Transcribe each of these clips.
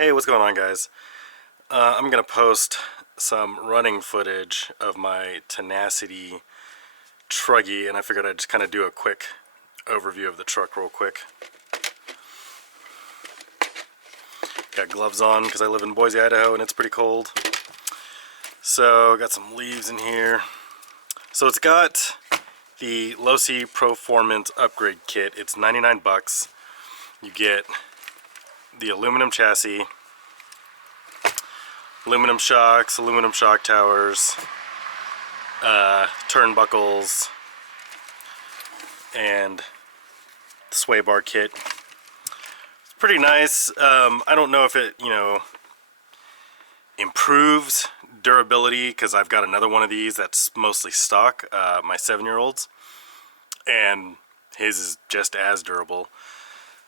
Hey, what's going on, guys? I'm gonna post some running footage of my Tenacity truggy, and I figured I'd just kind of do a quick overview of the truck real quick. Got gloves on because I live in Boise, Idaho, and it's pretty cold. So, got some leaves in here. So it's got the Losi PROformance upgrade kit. It's 99 bucks. You get the aluminum chassis, aluminum shocks, aluminum shock towers, turnbuckles, and sway bar kit. It's pretty nice. I don't know if it, improves durability, because I've got another one of these that's mostly stock, my 7-year-old's, and his is just as durable.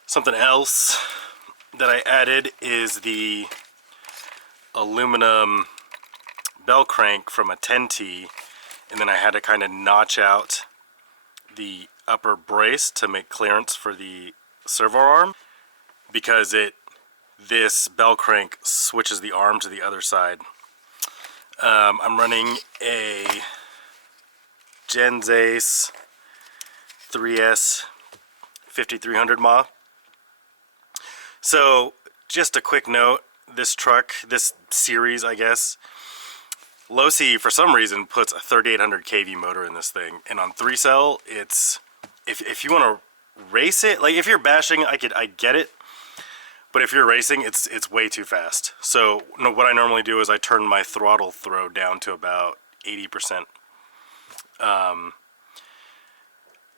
Something else that I added is the aluminum bell crank from a 10T, and then I had to kind of notch out the upper brace to make clearance for the servo arm, because this bell crank switches the arm to the other side. I'm running a Genzace 3S 5300 mAh. So just a quick note, this truck, this series I guess, Losi for some reason puts a 3800 kV motor in this thing, and on 3-cell it's, if you want to race it, like if you're bashing, I get it, but if you're racing, it's way too fast. So what I normally do is I turn my throttle throw down to about 80%.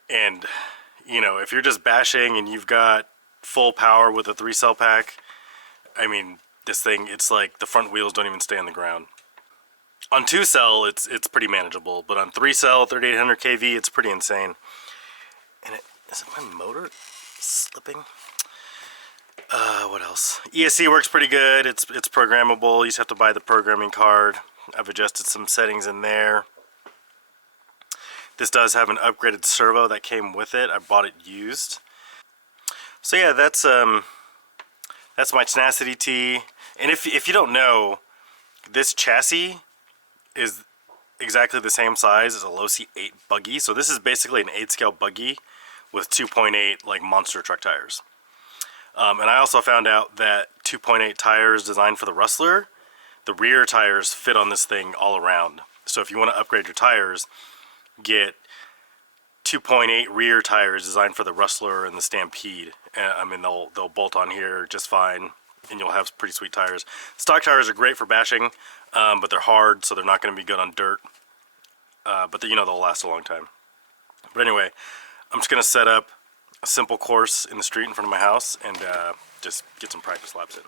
And if you're just bashing and you've got full power with a 3-cell pack, I mean, this thing, it's like the front wheels don't even stay on the ground. On 2-cell, it's pretty manageable, but on 3-cell, 3800 kV, it's pretty insane. And isn't my motor slipping? What else? ESC works pretty good. It's programmable. You just have to buy the programming card. I've adjusted some settings in there. This does have an upgraded servo that came with it. I bought it used. So yeah, that's my Tenacity T. And if you don't know, this chassis is exactly the same size as a Losi 8 buggy. So this is basically an 8-scale buggy with 2.8 like monster truck tires. And I also found out that 2.8 tires designed for the Rustler, the rear tires fit on this thing all around. So if you want to upgrade your tires, get 2.8 rear tires designed for the Rustler and the Stampede. I mean, they'll bolt on here just fine, and you'll have pretty sweet tires. Stock tires are great for bashing, but they're hard, so they're not going to be good on dirt. But they'll last a long time. But anyway, I'm just going to set up a simple course in the street in front of my house and just get some practice laps in.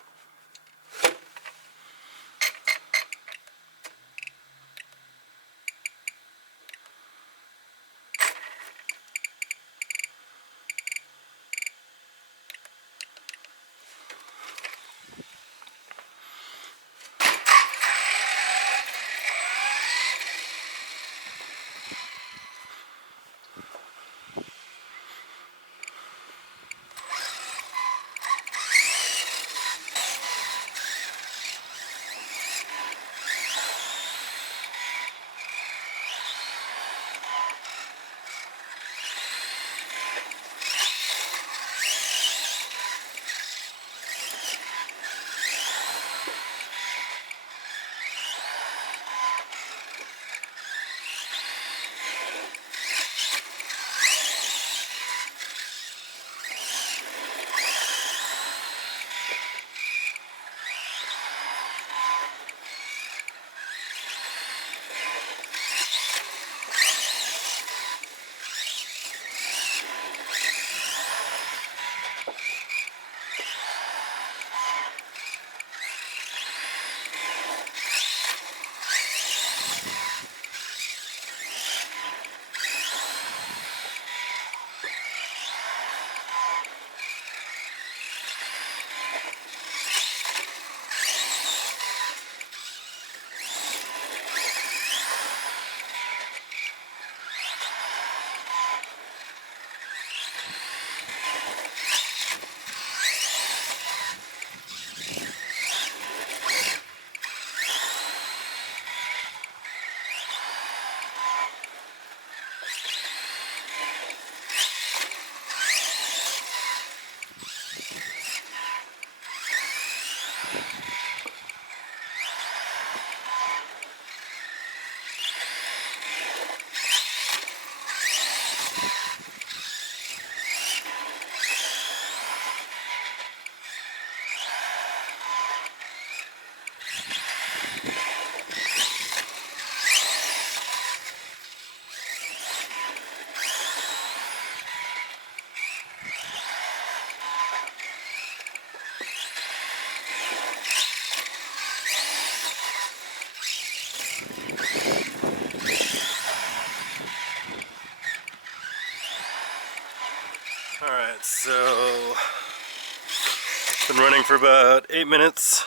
running for about 8 minutes.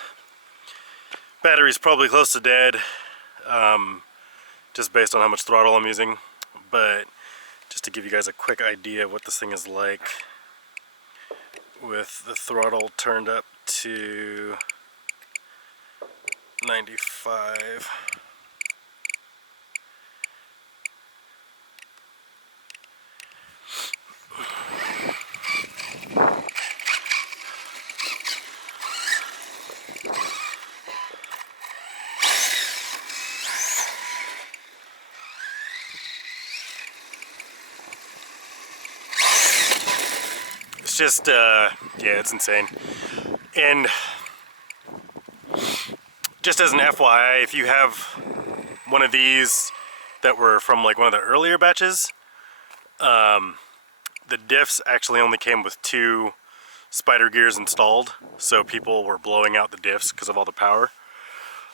Battery's probably close to dead, just based on how much throttle I'm using. But just to give you guys a quick idea of what this thing is like with the throttle turned up to 95. It's just, yeah, it's insane. And just as an FYI, if you have one of these that were from like one of the earlier batches, the diffs actually only came with 2 spider gears installed, so people were blowing out the diffs because of all the power.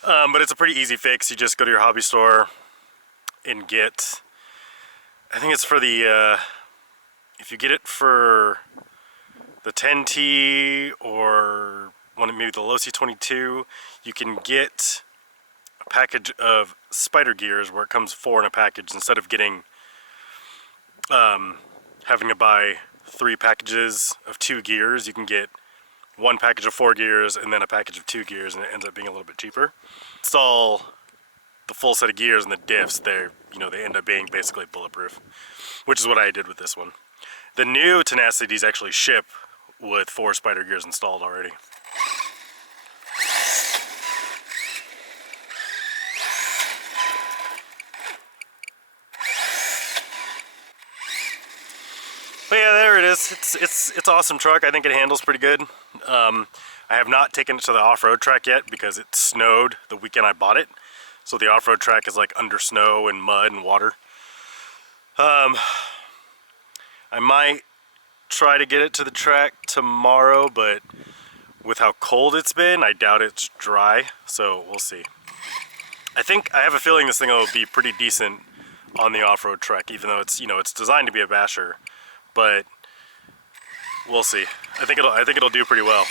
But it's a pretty easy fix. You just go to your hobby store and get, I think it's for the, if you get it for the 10T or maybe the Losi 22, you can get a package of spider gears where it comes 4 in a package instead of getting, having to buy 3 packages of 2 gears. You can get 1 package of 4 gears and then a package of 2 gears, and it ends up being a little bit cheaper. Install the full set of gears and the diffs, they end up being basically bulletproof, which is what I did with this one. The new Tenacities actually ship with 4 spider gears installed already. But yeah, there it is. It's awesome truck. I think it handles pretty good. I have not taken it to the off-road track yet because it snowed the weekend I bought it. So the off-road track is like under snow and mud and water. I might try to get it to the track tomorrow, but with how cold it's been, I doubt it's dry, so we'll see. I have a feeling this thing will be pretty decent on the off-road track, even though it's, it's designed to be a basher, but we'll see. I think it'll do pretty well.